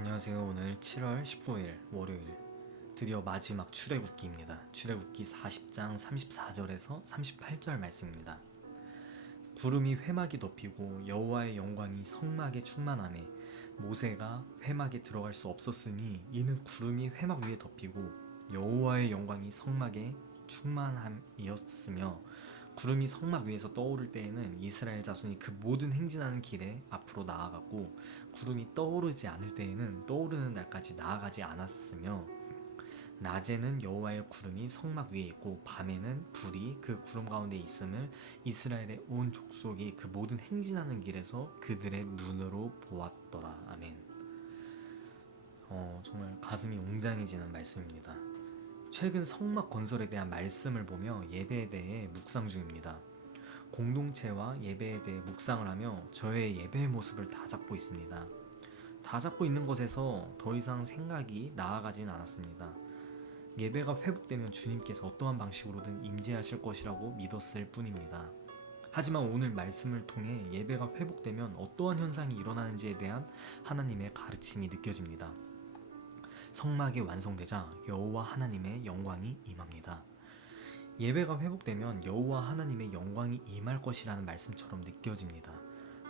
안녕하세요. 오늘 7월 19일 월요일 드디어 마지막 출애굽기입니다. 출애굽기 40장 34절에서 38절 말씀입니다. 구름이 회막이 덮이고 여호와의 영광이 성막에 충만하매 모세가 회막에 들어갈 수 없었으니 이는 구름이 회막 위에 덮이고 여호와의 영광이 성막에 충만함이었으며 구름이 성막 위에서 떠오를 때에는 이스라엘 자손이 그 모든 행진하는 길에 앞으로 나아갔고 구름이 떠오르지 않을 때에는 떠오르는 날까지 나아가지 않았으며 낮에는 여호와의 구름이 성막 위에 있고 밤에는 불이 그 구름 가운데 있음을 이스라엘의 온 족속이 그 모든 행진하는 길에서 그들의 눈으로 보았더라. 아멘. 정말 가슴이 웅장해지는 말씀입니다. 최근 성막 건설에 대한 말씀을 보며 예배에 대해 묵상 중입니다. 공동체와 예배에 대해 묵상을 하며 저의 예배의 모습을 다 잡고 있습니다. 다 잡고 있는 것에서 더 이상 생각이 나아가진 않았습니다. 예배가 회복되면 주님께서 어떠한 방식으로든 임재하실 것이라고 믿었을 뿐입니다. 하지만 오늘 말씀을 통해 예배가 회복되면 어떠한 현상이 일어나는지에 대한 하나님의 가르침이 느껴집니다. 성막이 완성되자 여호와 하나님의 영광이 임합니다. 예배가 회복되면 여호와 하나님의 영광이 임할 것이라는 말씀처럼 느껴집니다.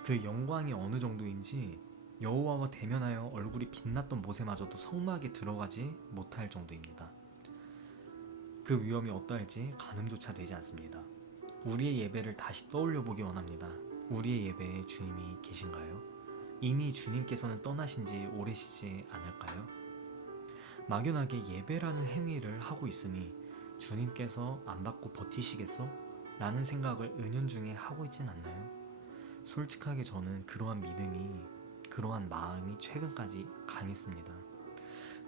그 영광이 어느 정도인지 여호와와 대면하여 얼굴이 빛났던 모세마저도 성막에 들어가지 못할 정도입니다. 그 위험이 어떠할지 가늠조차 되지 않습니다. 우리의 예배를 다시 떠올려 보기 원합니다. 우리의 예배에 주님이 계신가요? 이미 주님께서는 떠나신 지 오래시지 않을까요? 막연하게 예배라는 행위를 하고 있으니 주님께서 안 받고 버티시겠어? 라는 생각을 은연중에 하고 있진 않나요? 솔직하게 저는 그러한 믿음이, 그러한 마음이 최근까지 강했습니다.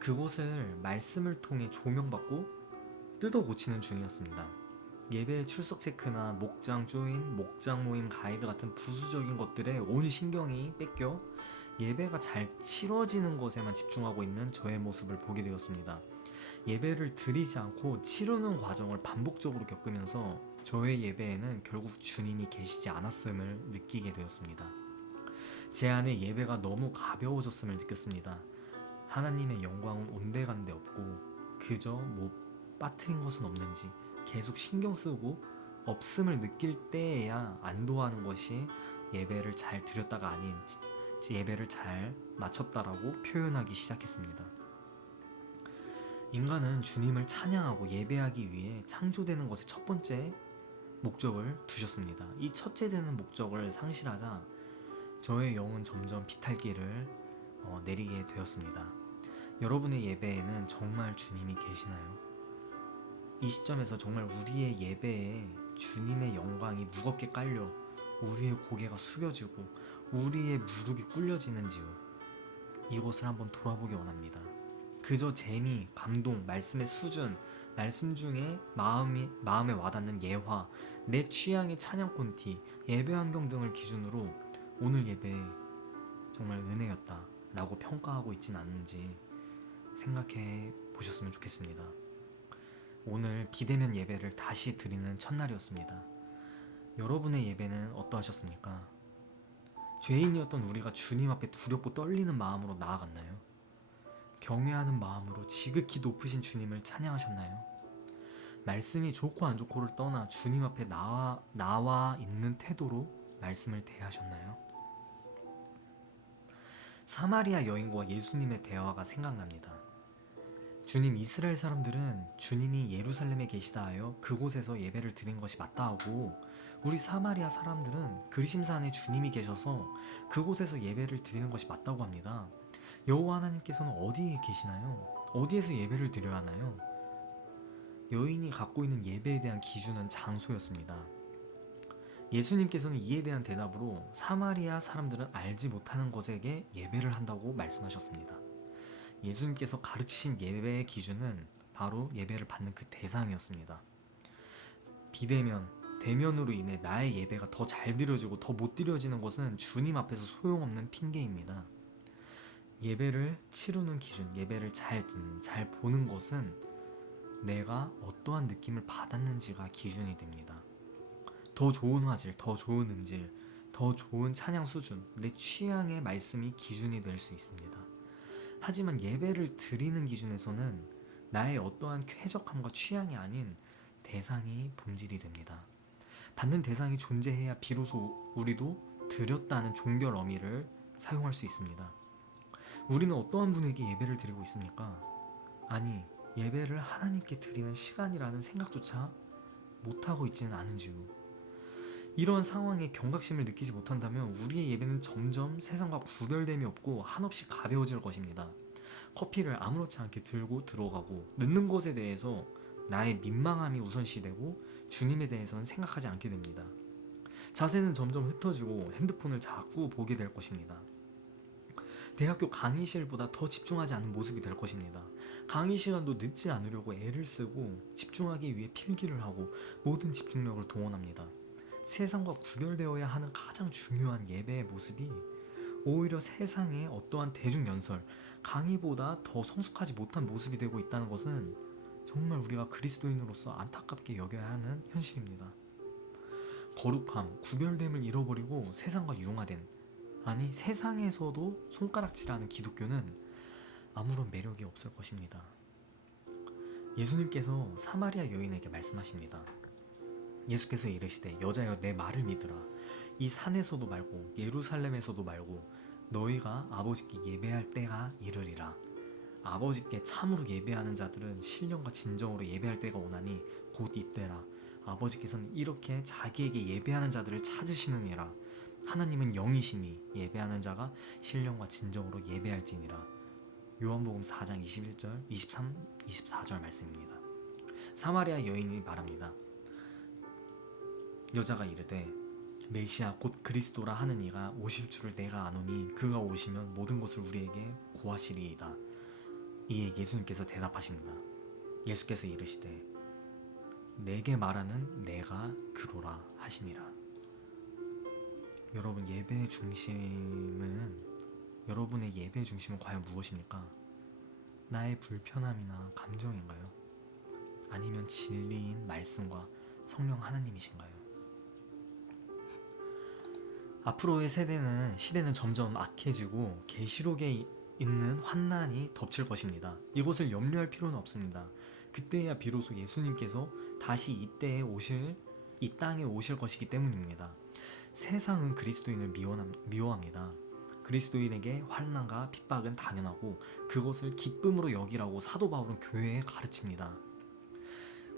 그곳을 말씀을 통해 조명받고 뜯어 고치는 중이었습니다. 예배 출석 체크나 목장 조인, 목장 모임 가이드 같은 부수적인 것들에 온 신경이 뺏겨 예배가 잘 치러지는 것에만 집중하고 있는 저의 모습을 보게 되었습니다. 예배를 드리지 않고 치르는 과정을 반복적으로 겪으면서 저의 예배에는 결국 주님이 계시지 않았음을 느끼게 되었습니다. 제 안에 예배가 너무 가벼워졌음을 느꼈습니다. 하나님의 영광은 온데간데 없고 그저 빠뜨린 것은 없는지 계속 신경 쓰고 없음을 느낄 때에야 안도하는 것이 예배를 잘 드렸다가 아닌 예배를 잘 마쳤다라고 표현하기 시작했습니다. 인간은 주님을 찬양하고 예배하기 위해 창조되는 것의 첫 번째 목적을 두셨습니다. 이 첫째 되는 목적을 상실하자 저의 영은 점점 비탈길을 내리게 되었습니다. 여러분의 예배에는 정말 주님이 계시나요? 이 시점에서 정말 우리의 예배에 주님의 영광이 무겁게 깔려 우리의 고개가 숙여지고 우리의 무릎이 꿇려지는지요. 이곳을 한번 돌아보기 원합니다. 그저 재미, 감동, 말씀의 수준, 말씀 중에 마음에 와닿는 예화, 내 취향의 찬양 콘티, 예배 환경 등을 기준으로 오늘 예배 정말 은혜였다 라고 평가하고 있진 않는지 생각해 보셨으면 좋겠습니다. 오늘 비대면 예배를 다시 드리는 첫날이었습니다. 여러분의 예배는 어떠하셨습니까? 죄인이었던 우리가 주님 앞에 두렵고 떨리는 마음으로 나아갔나요? 경외하는 마음으로 지극히 높으신 주님을 찬양하셨나요? 말씀이 좋고 안 좋고를 떠나 주님 앞에 나와 있는 태도로 말씀을 대하셨나요? 사마리아 여인과 예수님의 대화가 생각납니다. 주님, 이스라엘 사람들은 주님이 예루살렘에 계시다 하여 그곳에서 예배를 드린 것이 맞다 하고 우리 사마리아 사람들은 그리심산 안에 주님이 계셔서 그곳에서 예배를 드리는 것이 맞다고 합니다. 여호와 하나님께서는 어디에 계시나요? 어디에서 예배를 드려야 하나요? 여인이 갖고 있는 예배에 대한 기준은 장소였습니다. 예수님께서는 이에 대한 대답으로 사마리아 사람들은 알지 못하는 것에게 예배를 한다고 말씀하셨습니다. 예수님께서 가르치신 예배의 기준은 바로 예배를 받는 그 대상이었습니다. 비대면, 대면으로 인해 나의 예배가 더 잘 드려지고 더 못 드려지는 것은 주님 앞에서 소용없는 핑계입니다. 예배를 치르는 기준, 예배를 잘 듣는, 잘 보는 것은 내가 어떠한 느낌을 받았는지가 기준이 됩니다. 더 좋은 화질, 더 좋은 음질, 더 좋은 찬양 수준, 내 취향의 말씀이 기준이 될 수 있습니다. 하지만 예배를 드리는 기준에서는 나의 어떠한 쾌적함과 취향이 아닌 대상이 본질이 됩니다. 받는 대상이 존재해야 비로소 우리도 드렸다는 종결 어미를 사용할 수 있습니다. 우리는 어떠한 분에게 예배를 드리고 있습니까? 아니, 예배를 하나님께 드리는 시간이라는 생각조차 못하고 있지는 않은지요. 이러한 상황에 경각심을 느끼지 못한다면 우리의 예배는 점점 세상과 구별됨이 없고 한없이 가벼워질 것입니다. 커피를 아무렇지 않게 들고 들어가고 늦는 것에 대해서 나의 민망함이 우선시되고 주님에 대해서는 생각하지 않게 됩니다. 자세는 점점 흩어지고 핸드폰을 자꾸 보게 될 것입니다. 대학교 강의실보다 더 집중하지 않는 모습이 될 것입니다. 강의 시간도 늦지 않으려고 애를 쓰고 집중하기 위해 필기를 하고 모든 집중력을 동원합니다. 세상과 구별되어야 하는 가장 중요한 예배의 모습이 오히려 세상의 어떠한 대중연설, 강의보다 더 성숙하지 못한 모습이 되고 있다는 것은 정말 우리가 그리스도인으로서 안타깝게 여겨야 하는 현실입니다. 거룩함, 구별됨을 잃어버리고 세상과 융화된, 아니 세상에서도 손가락질하는 기독교는 아무런 매력이 없을 것입니다. 예수님께서 사마리아 여인에게 말씀하십니다. 예수께서 이르시되 여자여 내 말을 믿으라. 이 산에서도 말고 예루살렘에서도 말고 너희가 아버지께 예배할 때가 이르리라. 아버지께 참으로 예배하는 자들은 신령과 진정으로 예배할 때가 오나니 곧 이때라. 아버지께서는 이렇게 자기에게 예배하는 자들을 찾으시느니라. 하나님은 영이시니 예배하는 자가 신령과 진정으로 예배할지니라. 요한복음 4장 21절, 23, 24절 말씀입니다. 사마리아 여인이 말합니다. 여자가 이르되 메시아 곧 그리스도라 하는 이가 오실 줄을 내가 아노니 그가 오시면 모든 것을 우리에게 고하시리이다. 이에 예수님께서 대답하십니다. 예수께서 이르시되 내게 말하는 내가 그로라 하시니라. 여러분, 여러분의 예배의 중심은 과연 무엇입니까? 나의 불편함이나 감정인가요? 아니면 진리인 말씀과 성령 하나님이신가요? 앞으로의 시대는 점점 악해지고 계시록에 있는 환난이 덮칠 것입니다. 이것을 염려할 필요는 없습니다. 그때야 비로소 예수님께서 다시 이 땅에 오실 것이기 때문입니다. 세상은 그리스도인을 미워합니다. 그리스도인에게 환난과 핍박은 당연하고 그것을 기쁨으로 여기라고 사도 바울은 교회에 가르칩니다.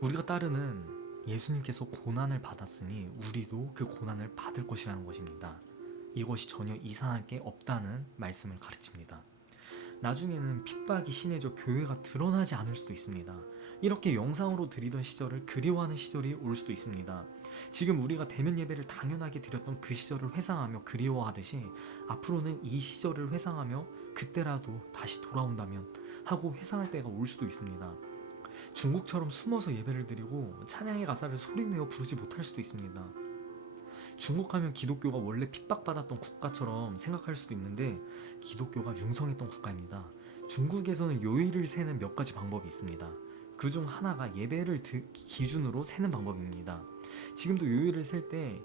우리가 따르는 예수님께서 고난을 받았으니 우리도 그 고난을 받을 것이라는 것입니다. 이것이 전혀 이상할 게 없다는 말씀을 가르칩니다. 나중에는 핍박이 심해져 교회가 드러나지 않을 수도 있습니다. 이렇게 영상으로 드리던 시절을 그리워하는 시절이 올 수도 있습니다. 지금 우리가 대면 예배를 당연하게 드렸던 그 시절을 회상하며 그리워하듯이 앞으로는 이 시절을 회상하며 그때라도 다시 돌아온다면 하고 회상할 때가 올 수도 있습니다. 중국처럼 숨어서 예배를 드리고 찬양의 가사를 소리내어 부르지 못할 수도 있습니다. 중국 하면 기독교가 원래 핍박받았던 국가처럼 생각할 수도 있는데 기독교가 융성했던 국가입니다. 중국에서는 요일을 세는 몇 가지 방법이 있습니다. 그중 하나가 예배를 기준으로 세는 방법입니다. 지금도 요일을 셀 때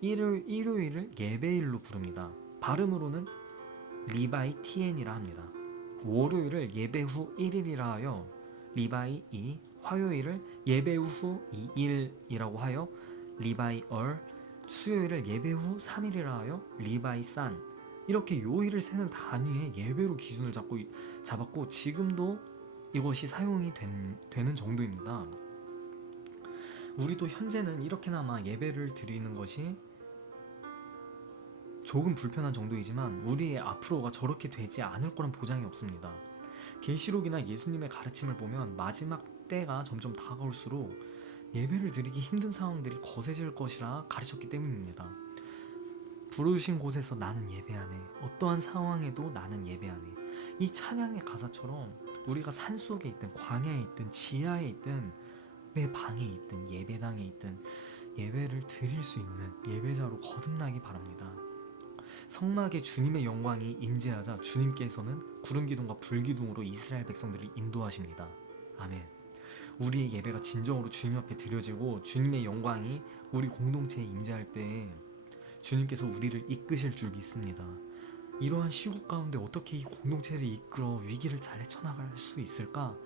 일요일을 예배일로 부릅니다. 발음으로는 리바이 TN이라 합니다. 월요일을 예배 후 1일이라 하여 리바이 2, 화요일을 예배 후 2일이라고 하여 리바이 얼, 수요일을 예배 후 3일이라 하여 리바이 산, 이렇게 요일을 세는 단위의 예배로 기준을 잡았고 지금도 이것이 사용이 되는 정도입니다. 우리도 현재는 이렇게나마 예배를 드리는 것이 조금 불편한 정도이지만 우리의 앞으로가 저렇게 되지 않을 거란 보장이 없습니다. 계시록이나 예수님의 가르침을 보면 마지막 때가 점점 다가올수록 예배를 드리기 힘든 상황들이 거세질 것이라 가르쳤기 때문입니다. 부르신 곳에서 나는 예배하네. 어떠한 상황에도 나는 예배하네. 이 찬양의 가사처럼 우리가 산속에 있든 광야에 있든 지하에 있든 내 방에 있든 예배당에 있든 예배를 드릴 수 있는 예배자로 거듭나기 바랍니다. 성막에 주님의 영광이 임재하자 주님께서는 구름기둥과 불기둥으로 이스라엘 백성들을 인도하십니다. 아멘. 우리의 예배가 진정으로 주님 앞에 드려지고 주님의 영광이 우리 공동체에 임재할 때 주님께서 우리를 이끄실 줄 믿습니다. 이러한 시국 가운데 어떻게 이 공동체를 이끌어 위기를 잘 헤쳐나갈 수 있을까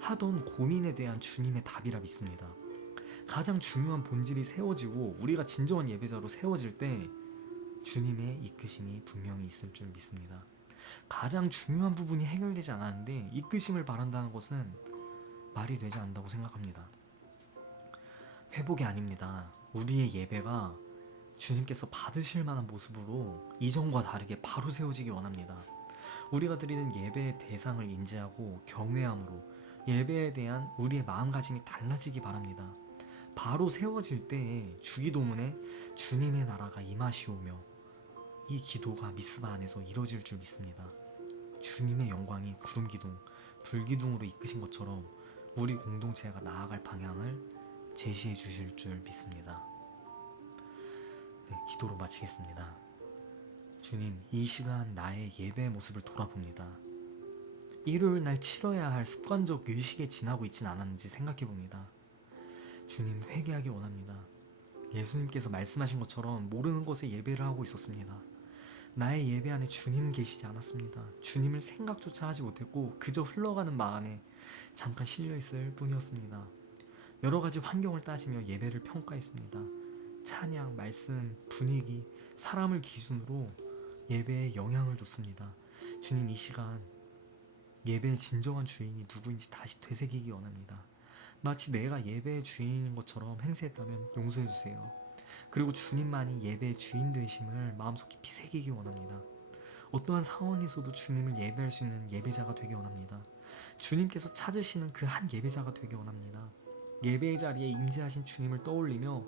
하던 고민에 대한 주님의 답이라 믿습니다. 가장 중요한 본질이 세워지고 우리가 진정한 예배자로 세워질 때 주님의 이끄심이 분명히 있을 줄 믿습니다. 가장 중요한 부분이 해결되지 않았는데 이끄심을 바란다는 것은 말이 되지 않는다고 생각합니다. 회복이 아닙니다. 우리의 예배가 주님께서 받으실 만한 모습으로 이전과 다르게 바로 세워지기 원합니다. 우리가 드리는 예배의 대상을 인지하고 경외함으로 예배에 대한 우리의 마음가짐이 달라지기 바랍니다. 바로 세워질 때에 주기도문에 주님의 나라가 임하시오며 이 기도가 미스바 안에서 이루어질 줄 믿습니다. 주님의 영광이 구름기둥, 불기둥으로 이끄신 것처럼 우리 공동체가 나아갈 방향을 제시해 주실 줄 믿습니다. 네, 기도로 마치겠습니다. 주님, 이 시간 나의 예배의 모습을 돌아봅니다. 일요일 날 치러야 할 습관적 의식에 지나고 있진 않았는지 생각해 봅니다. 주님, 회개하기 원합니다. 예수님께서 말씀하신 것처럼 모르는 곳에 예배를 하고 있었습니다. 나의 예배 안에 주님은 계시지 않았습니다. 주님을 생각조차 하지 못했고 그저 흘러가는 마음에 잠깐 실려있을 뿐이었습니다. 여러 가지 환경을 따지며 예배를 평가했습니다. 찬양, 말씀, 분위기, 사람을 기준으로 예배에 영향을 줬습니다. 주님, 이 시간 예배의 진정한 주인이 누구인지 다시 되새기기 원합니다. 마치 내가 예배의 주인인 것처럼 행세했다면 용서해 주세요. 그리고 주님만이 예배의 주인 되심을 마음속 깊이 새기기 원합니다. 어떠한 상황에서도 주님을 예배할 수 있는 예배자가 되기 원합니다. 주님께서 찾으시는 그 한 예배자가 되기 원합니다. 예배의 자리에 임재하신 주님을 떠올리며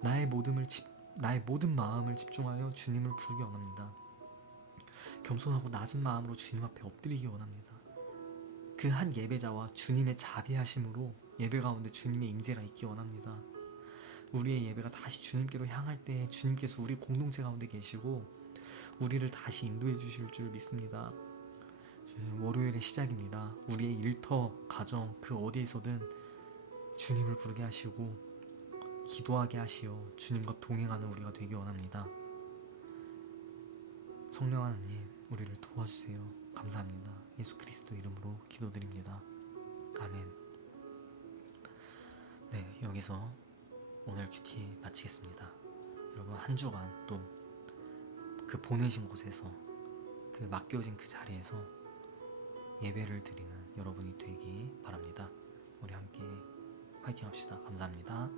나의 모든 마음을 집중하여 주님을 부르기 원합니다. 겸손하고 낮은 마음으로 주님 앞에 엎드리기 원합니다. 그 한 예배자와 주님의 자비하심으로 예배 가운데 주님의 임재가 있기 원합니다. 우리의 예배가 다시 주님께로 향할 때 주님께서 우리 공동체 가운데 계시고 우리를 다시 인도해 주실 줄 믿습니다. 월요일의 시작입니다. 우리의 일터, 가정, 그 어디에서든 주님을 부르게 하시고 기도하게 하시어 주님과 동행하는 우리가 되기 원합니다. 성령 하나님, 우리를 도와주세요. 감사합니다. 예수 그리스도 이름으로 기도드립니다. 아멘. 네, 여기서 오늘 큐티 마치겠습니다. 여러분, 한 주간 또 그 보내신 곳에서 그 맡겨진 그 자리에서 예배를 드리는 여러분이 되기 바랍니다. 우리 함께 화이팅 합시다. 감사합니다.